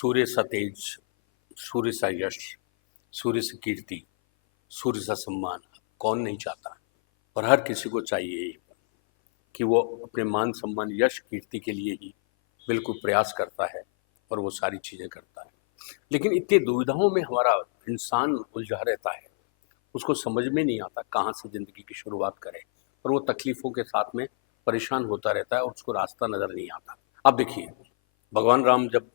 सूर्य सा तेज, सूर्य सा यश, सूर्य सी कीर्ति, सूर्य सा सम्मान कौन नहीं चाहता। और हर किसी को चाहिए कि वो अपने मान सम्मान यश कीर्ति के लिए ही बिल्कुल प्रयास करता है और वो सारी चीज़ें करता है। लेकिन इतनी दुविधाओं में हमारा इंसान उलझा रहता है, उसको समझ में नहीं आता कहाँ से ज़िंदगी की शुरुआत करे, और वो तकलीफ़ों के साथ में परेशान होता रहता है और उसको रास्ता नज़र नहीं आता। अब देखिए, भगवान राम जब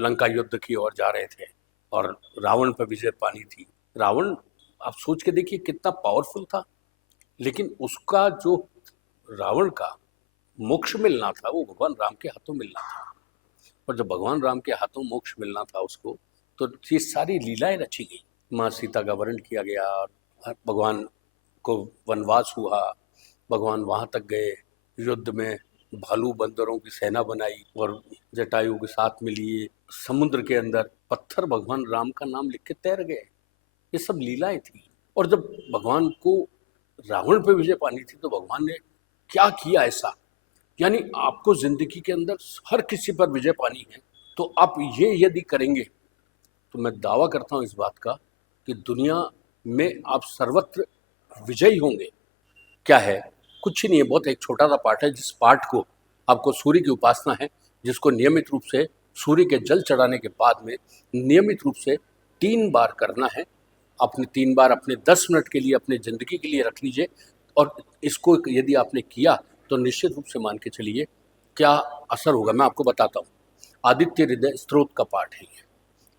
लंका युद्ध की ओर जा रहे थे और रावण पर विजय पानी थी। रावण, आप सोच के देखिए कितना पावरफुल था, लेकिन उसका जो रावण का मोक्ष मिलना था वो भगवान राम के हाथों मिलना था। और जब भगवान राम के हाथों मोक्ष मिलना था उसको, तो ये सारी लीलाएं रची गई। माँ सीता का वरण किया गया, भगवान को वनवास हुआ, भगवान वहाँ तक गए, युद्ध में भालू बंदरों की सेना बनाई और जटायु के साथ में लिए, समुद्र के अंदर पत्थर भगवान राम का नाम लिख के तैर गए। ये सब लीलाएं थी। और जब भगवान को रावण पे विजय पानी थी तो भगवान ने क्या किया ऐसा, यानी आपको जिंदगी के अंदर हर किसी पर विजय पानी है तो आप ये यदि करेंगे तो मैं दावा करता हूँ इस बात का कि दुनिया में आप सर्वत्र विजयी होंगे। क्या है, कुछ ही नहीं है, बहुत एक छोटा सा पाठ है, जिस पाठ को आपको सूर्य की उपासना है, जिसको नियमित रूप से सूर्य के जल चढ़ाने के बाद में नियमित रूप से 3 बार करना है। अपने 3 बार अपने 10 मिनट के लिए अपने ज़िंदगी के लिए रख लीजिए, और इसको यदि आपने किया तो निश्चित रूप से मान के चलिए क्या असर होगा मैं आपको बताता हूँ। आदित्य हृदय स्त्रोत का पाठ है ये,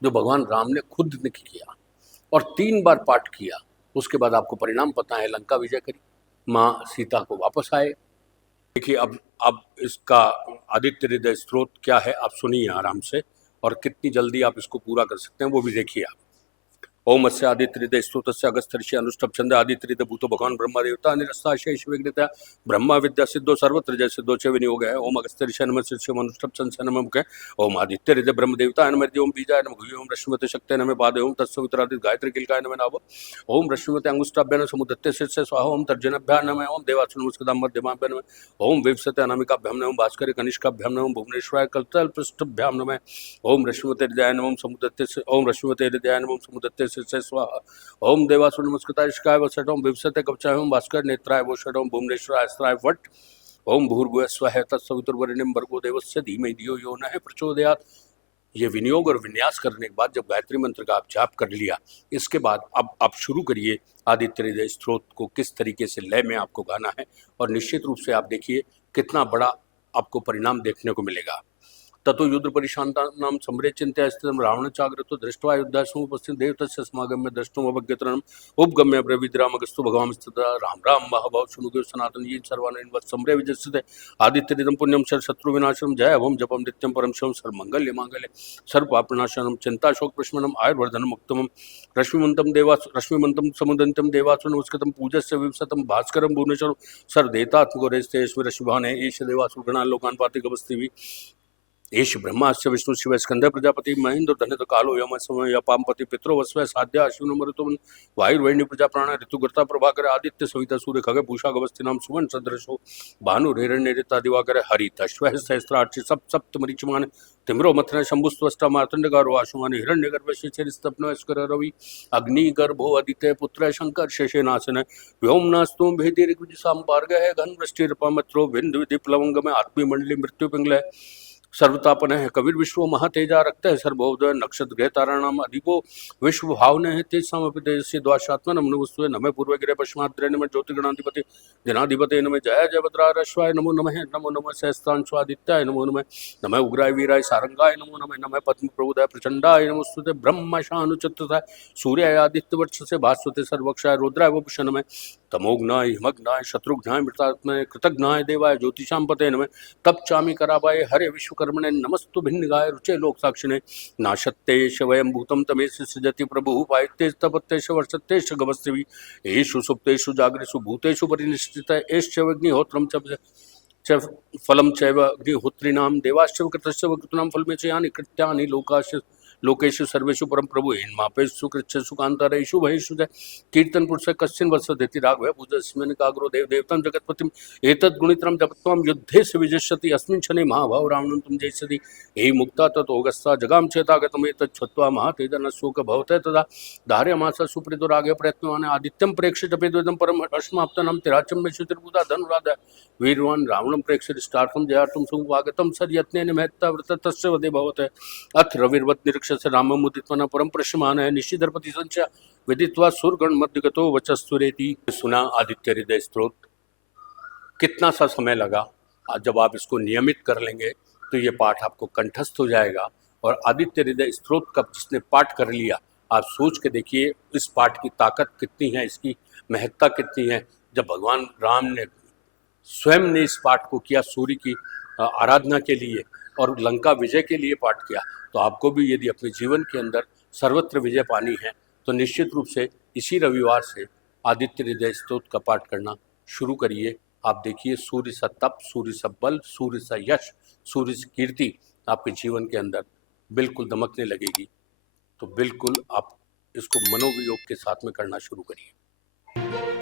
जो भगवान राम ने खुद ने किया और 3 बार पाठ किया। उसके बाद आपको परिणाम पता है, लंका विजय करी, माँ सीता को वापस आए। देखिए अब इसका आदित्य हृदय स्त्रोत क्या है आप सुनिए आराम से, और कितनी जल्दी आप इसको पूरा कर सकते हैं वो भी देखिए आप। ओम अस्य आदित्य हृदय स्तोत्रस्य अगस्त्यर्षि अनुष्टभ छंद आदित्य हृदय भूतो भगवान ब्रह्मा देवता निरस्ता शेष विघ्नता ब्रह्मा विद्या सिद्धो सर्वत्र जय सिद्धो च विनियोग है। ओम अगस्त्यर्षि नमः शिष्यम अनुष्टभ छंद से नमः मुखे। ओम आदित्य हृदय ब्रह्म देवता नमः ओम बीजाय नमः भूयो ओम रश्मिमते शक्ते नमः पादे ओम तत्सवितरादित गायत्री किलकाय नमः नाभ। ओम रश्मिमते अंगुष्ठाभ्याम समुदत्ते शिष्य स्वाहा ओम तर्जनाभ्याम नमः ओम देवासुन मुस्कदाम मध्यमाभ्याम नमः ओम विवसते अनामिकाभ्याम नमः भास्कर कनिष्काभ्याम नमः भुवनेश्वराय कल्पतल पृष्ठभ्याम नमः ओम रश्मिमते हृदयाय नमः समुदत्ते ओम रश्मिमते हृदयाय नमः समुदत्ते शिष्य स्वाहा ओम देवासुर नमस्कृताय शिकाय वसटोम विवसते कवचाय ओम भास्कर नेत्राय वोषटोम भुवनेश्वराय अस्त्राय वट ओम भूर्भुवः स्वः तत्सवितुर्वरेण्यं भर्गो देवस्य धीमहि धियो यो नः प्रचोदयात्। ये विनियोग और विन्यास करने के बाद जब गायत्री मंत्र का आप जाप कर लिया, इसके बाद अब आप शुरू करिए आदित्य हृदय स्त्रोत को किस तरीके से लय में आपको गाना है, और निश्चित रूप से आप देखिए कितना बड़ा आपको परिणाम देखने को मिलेगा। ततो युद्ध परिशांतानां समरे चिंत्य स्थितं रावणचाग्रतो दृष्ट्वा युद्धाश्वमुपस्थितं देवतस्य समागम्य द्रष्टुम् अभग्यतरम् उपगम्य ब्रवीद् रामगस्तु भगवान् स्थितः राम राम महाभाव सुनुगे सनातन ये सर्वानयन वत् समरे विजयस्ते आदित्यदिदं पुण्यं शत्रु विनाशनं जय ओम जपम नित्यं परम शिवं सर्वमंगल्य मांगल्ये सर्वपापनाशनं चिंताशोक प्रशमनम् आयुर्वर्धनम् उत्तमम् रश्मिमन्तं समुदन्तं देवासुर नमस्कृतं पूजस्य विवसतं भास्करं भुवनेश्वरं सर्वदेवतात्मको शुभाने एष देवासुर गणान् लोकान् पाति गवस्तिभिः एष ब्रह्मास्य विष्णु शिव स्कंद प्रजापति महेंद्र धनित कालो यम समय पामपति पितरो वस्व साध्य अश्विनो मरुतुम वायुर्वैण्य प्रजा प्राण ऋतुगर्ता प्रभाकर आदित्य सविता सूर्य खग भूषा गवस्ति नाम सुवन सदृशो भानु हिरण्य ऋता दिवाकर हरित अश्व सहस्राक्षि सप्तमरीचमान तिम्रो मथन शंभुस्वष्टा मार्तंडगारो आशुमान हिरण्यगर्भ शिशिरस्तप्नस्कर रवि अग्निगर्भो आदित्य पुत्र शंकर शेषेनाशन व्योमनास्तुम भेदिर्गुजिसाम भार्गः घन वृष्टिरपमत्रो बिंदु विधि प्लवंग में आत्मीमंडली मृत्यु पिंगल सर्वतापन है कविर विश्व महातेजा रक्त है सर्वोदय नक्षत्र ग्रह ताराणाम अधिपो विश्व भावन है तेज समपित द्वाशात्मन नमस्तुते नमः पूर्व गिरे पश्चिमाद्रे नमः ज्योतिगणाधिपति दिनाधिपति नमः जय जय भद्राश्वाय नमो नमः सहस्त्रांशादित्याय नमो नमः नमः उग्राय वीराय सारंगाय नमो नमः नमः पद्म प्रबुधाय प्रचंडाय नमस्तुते ब्रह्मशानुचतुर्थाय सूर्याय आदित्य वर्ष से भास्वते सर्वक्षाय रुद्राय वपुष नमः तमोघ्नाय हिमघ्नाय शत्रुघ्नाय मृतात्मने कृतघ्नाय देवाय ज्योतिषां पते नमः तप चामी कराबाय हरे विश्वकर्मणे नमस्तु भिन्नगाय रुचे लोक साक्षिणे नाशत्ते शवयं भूतं तमेश सृजति प्रभु पायते तपत्तेश वर्षत्तेश गवस्तिवि येषु सुप्तेषु जागरेषु भूतेषु परिनिष्ठित एश्च अग्निहोत्रं च फलं चैव अग्निहोत्रिणां देवाश्च कृतस्य कृतनां फलमे च यानि कृत्यानि लोकाश्च लोकेशु सर्वेषु परम प्रभु हिन्मापेषु कृच्छ्रेषु कांतारेषु भयेषु जय कीर्तन पुरुष कश्चिन वत्सदेति राघव पूजस्मिन् काग्रो देव देवतं जगत्पतिम एतद् गुणित्रम जपत्वम युद्धे से विजयति अस्मिन् क्षणे महाभाव रावणं तुम जयसति हे मुक्ता ततोगस्ता जगाम चेतागतम एतत् छत्वा महातेजन शोक भवते तदा धार्यमास सुप्रीतो रागे प्रयत्नवान आदित्यम प्रेक्ष्य जपेद्वेदम परम हर्षमाप्तनम तिराचम में शुतिर्भूता धनुराध वीरवान रावणं प्रेक्ष्य स्टार्थम जयार्थम सुवागतम सद्यत्नेन महत्ता व्रत तस्य वदे भवते अथ रविर्वत निरीक्षस रामम मुदित्वना परम प्रश्यमान है निशिधरपति संचय विदित्वा सुरगण मध्यगतो वचस्तुरेति। सुना आदित्य हृदय स्तोत्र, कितना सा समय लगा। आज जब आप इसको नियमित कर लेंगे तो ये पाठ आपको कंठस्थ हो जाएगा। और आदित्य हृदय स्तोत्र का जिसने पाठ कर लिया, आप सोच के देखिए इस पाठ की ताकत कितनी है, इसकी महत्ता कितनी है। जब भगवान राम ने स्वयं ने इस पाठ को किया सूर्य की आराधना के लिए और लंका विजय के लिए पाठ किया, तो आपको भी यदि अपने जीवन के अंदर सर्वत्र विजय पानी है तो निश्चित रूप से इसी रविवार से आदित्य हृदय स्तोत्र का पाठ करना शुरू करिए। आप देखिए सूर्य सा तप, सूर्य सा बल, सूर्य सा यश, सूर्य सी कीर्ति आपके जीवन के अंदर बिल्कुल दमकने लगेगी। तो बिल्कुल आप इसको मनोवियोग के साथ में करना शुरू करिए।